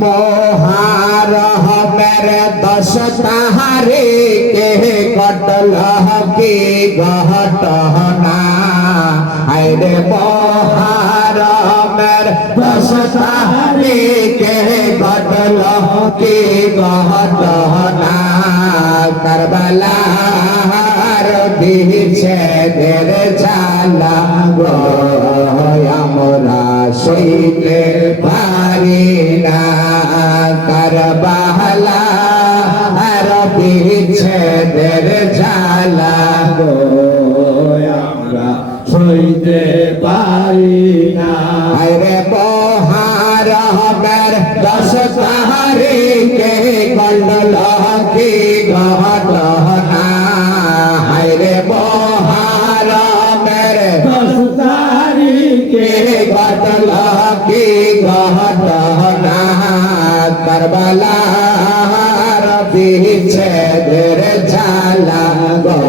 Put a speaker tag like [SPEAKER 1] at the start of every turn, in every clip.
[SPEAKER 1] মোহারহ মেরে দশ তাহারে কে কটল কি গহটহনা আইরে মোহারহ মেরে দশ তাহারে কে কটল কি গহটহনা করবলার দিছে দের ঝালা গো আমরা শৈলে চালা গো, আমরা
[SPEAKER 2] সইতে পারি না।
[SPEAKER 1] আরে বহার হবের দশ তাহারি কে কন্ডল কি গহনা হায়রে বহার হবের
[SPEAKER 2] দশ তারিখে
[SPEAKER 1] কে কন্ডল কি গহনা করবলা বিচ্ছেদের গো,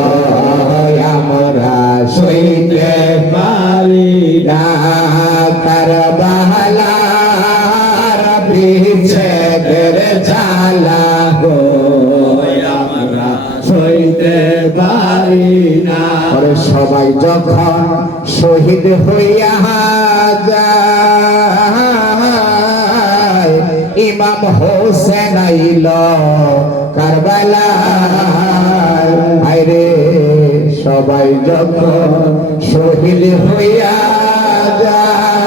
[SPEAKER 1] আমরা সইতে
[SPEAKER 2] পারি না।
[SPEAKER 1] করবালার বিচ্ছেদের জ্বালা গো,
[SPEAKER 2] আমরা সইতে পারি না।
[SPEAKER 1] সবাই যখন শহীদ হইয়া যায় ইমাম হোসেন আইল কারবালা আইরে সবাই যখন শহীদ হইয়া যায়,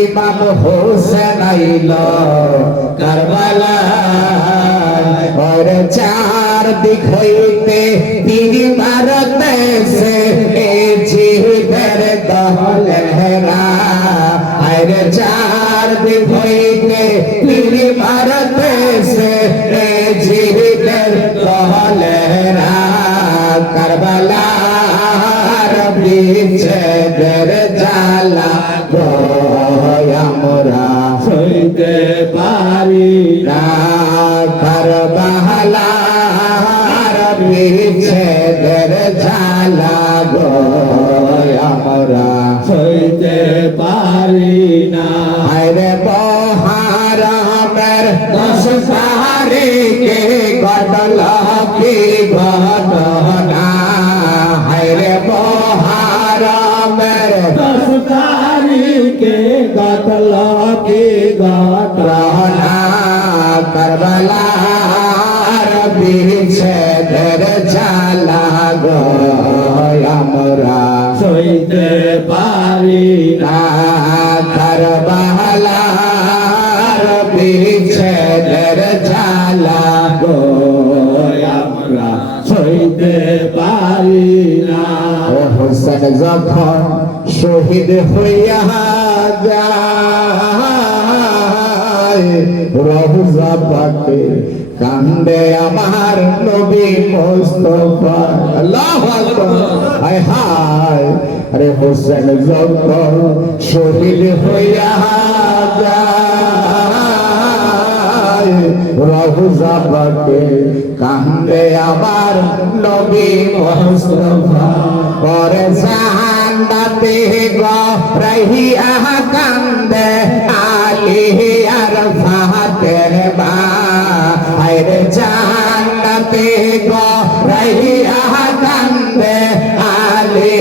[SPEAKER 1] ইমাম হোসেন আইল কারবালা চার দিক হইল ने पीली भारत से जीर कर लहरा करबला बीच डर जाला गोयमरा सुनते पारी ना
[SPEAKER 2] कर बहला बीच
[SPEAKER 1] डर जाला गोयमरा सुनते पारी কি গডনা হায়রে বহার মের
[SPEAKER 2] দশ তারিখে গতল কি
[SPEAKER 1] রহনা করবলার বিচ্ছেদের ঝালা গো আমরা
[SPEAKER 2] সইতে পারি না
[SPEAKER 1] করবলার বিচ্ছেদের ঝালা হোসেন যখন শহীদ হইয়া যায়। রহুজা পাকে কান্দে আমার নবী মোস্তফা। আল্লাহু হায় হায়। আরে হোসেন যখন শহীদ হইয়া যায়। রহুজা পাকে কান্দে আমার নবী মোস্তফা। করে জান্নাতে গো রহিয়া কান্দে, আলী আর ফাতে বা আরে জান্নাতে গো রহিয়া কান্দে, আলী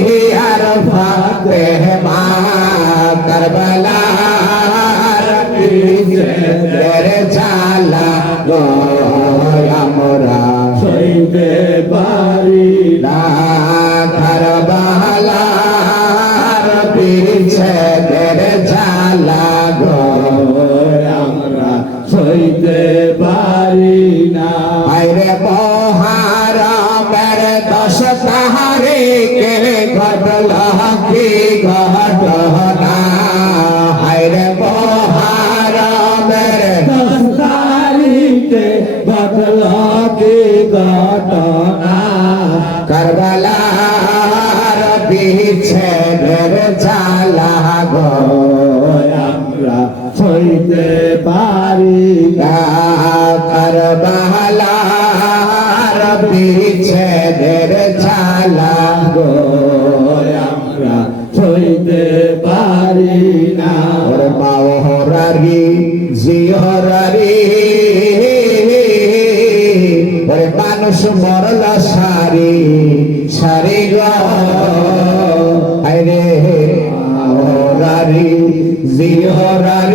[SPEAKER 1] আর ফাতে বা করবলা দের জালা গো, আমরা
[SPEAKER 2] পারি না
[SPEAKER 1] না।
[SPEAKER 2] সইতে পারি না।
[SPEAKER 1] আরে বহার মের দশ তাহারে কে ঘটল কি ঘটনা আরে
[SPEAKER 2] দশ তারিখে কি ঘটনা?
[SPEAKER 1] করবলার বিচ্ছেদের ঝালা গো।
[SPEAKER 2] আমরা সইতে
[SPEAKER 1] বিচ্ছেদের ঝালা গো
[SPEAKER 2] আমরা সইতে পারি না।
[SPEAKER 1] ওর বাবা জিহরারি ওরে মানুষ মরল সারি সারি গো। আরে হরারি জিহরারি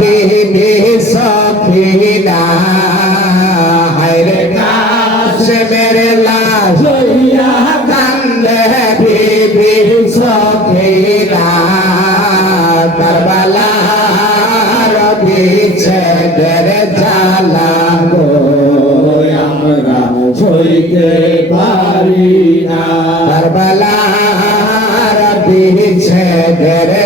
[SPEAKER 1] বিবি সখিনা হায়রে কাশেমের লাশ লইয়া কান্দে বিবি সখিনা কারবালা রবিছে দের জালা গো
[SPEAKER 2] আমরা সইতে পারি না
[SPEAKER 1] কারবালার বিচ্ছেদের ছালা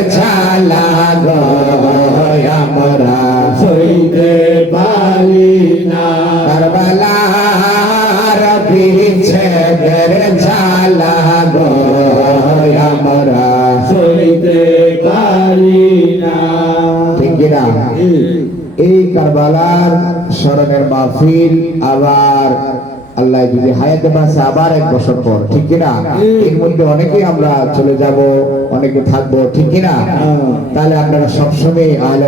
[SPEAKER 1] ছালা গো আমরা
[SPEAKER 2] সইতে পারি না।
[SPEAKER 1] ঠিক কিনা? এই কারবালার স্মরণের মাহফিল আবার আল্লাহ যদি হায়াতে বাসে আবার এক বছর পর ঠিক কিনা? এর মধ্যে অনেকেই আমরা চলে যাব অনেকে থাকব ঠিক কিনা? তাহলে আপনারা সবসময় আহলে